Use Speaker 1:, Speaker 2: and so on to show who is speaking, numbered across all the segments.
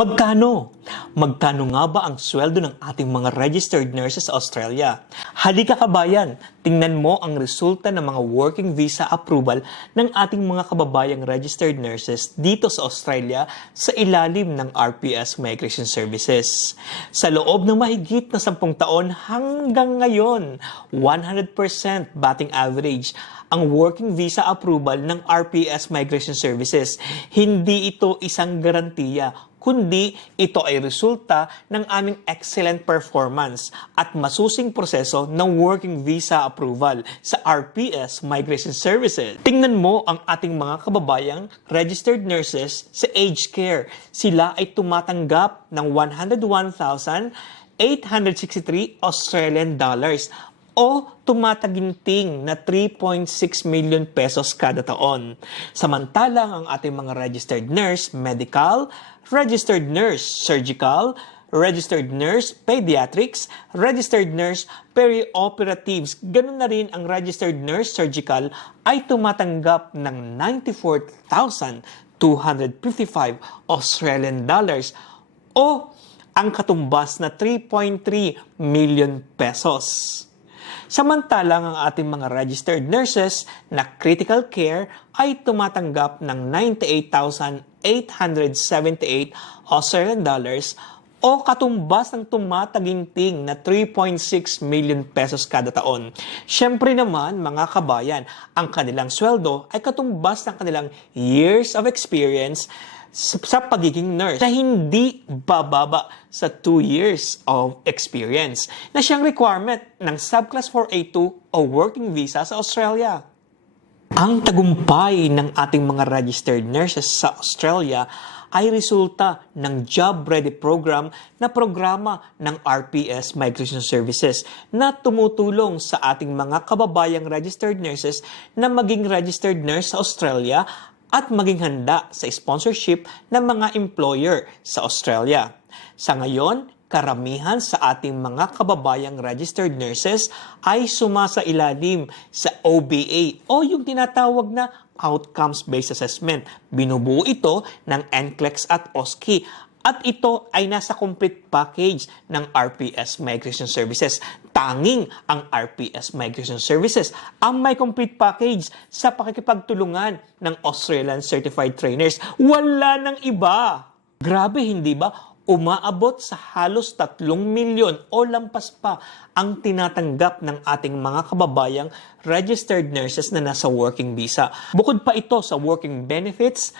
Speaker 1: Magkano? Magkano nga ba ang sweldo ng ating mga registered nurses sa Australia? Halika kabayan, tingnan mo ang resulta ng mga working visa approval ng ating mga kababayang registered nurses dito sa Australia sa ilalim ng RPS Migration Services. Sa loob ng mahigit na 10 taon hanggang ngayon, 100% batting average ang working visa approval ng RPS Migration Services. Hindi ito isang garantiya kundi ito ay resulta ng aming excellent performance at masusing proseso ng working visa approval sa RPS Migration Services. Tingnan mo ang ating mga kababayang registered nurses sa aged care. Sila ay tumatanggap ng 101,863 Australian dollars o tumataginting na 3.6 million pesos kada taon. Samantalang ang ating mga registered nurse, medical, registered nurse, surgical, registered nurse, pediatrics, registered nurse, perioperatives, ganun na rin ang registered nurse surgical ay tumatanggap ng 94,255 Australian dollars o ang katumbas na 3.3 million pesos. Samantalang ang ating mga registered nurses na critical care ay tumatanggap ng 98,878 Australian dollars o katumbas ng tumataginting na 3.6 million pesos kada taon. Siyempre naman, mga kabayan, ang kanilang sweldo ay katumbas ng kanilang years of experience sa, pagiging nurse na hindi bababa sa 2 years of experience na siyang requirement ng Subclass 4A2 o Working Visa sa Australia. Ang tagumpay ng ating mga registered nurses sa Australia ay resulta ng Job Ready Program na programa ng RPS Migration Services na tumutulong sa ating mga kababayang registered nurses na maging registered nurse sa Australia at maging handa sa sponsorship ng mga employer sa Australia. Sa ngayon, karamihan sa ating mga kababayang registered nurses ay sumasa ilalim sa OBA o yung tinatawag na Outcomes-Based Assessment. Binubuo ito ng NCLEX at OSCE at ito ay nasa complete package ng RPS Migration Services. Tanging ang RPS Migration Services ang may complete package sa pakikipagtulungan ng Australian Certified Trainers. Wala nang iba. Grabe, hindi ba? Umaabot sa halos 3 milyon o lampas pa ang tinatanggap ng ating mga kababayang registered nurses na nasa working visa. Bukod pa ito sa working benefits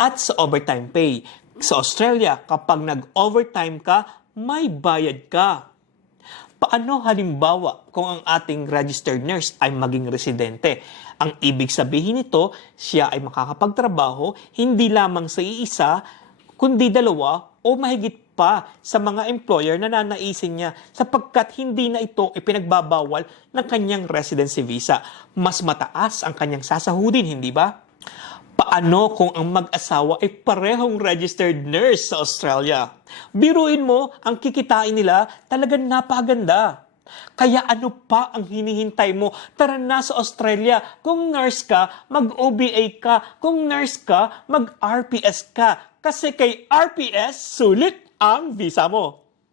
Speaker 1: at sa overtime pay. Sa Australia, kapag nag-overtime ka, may bayad ka. Paano halimbawa kung ang ating registered nurse ay maging residente? Ang ibig sabihin nito, siya ay makakapagtrabaho hindi lamang sa iisa, kundi dalawa o mahigit pa sa mga employer na nanaisin niya sapagkat hindi na ito ipinagbabawal ng kanyang residency visa. Mas mataas ang kanyang sasahudin, hindi ba? Paano kung ang mag-asawa ay parehong registered nurse sa Australia? Biruin mo, ang kikitain nila talagang napaganda. Kaya ano pa ang hinihintay mo? Tara na sa Australia. Kung nurse ka, mag-OBA ka. Kung nurse ka, mag-RPS ka. Kasi kay RPS, sulit ang visa mo.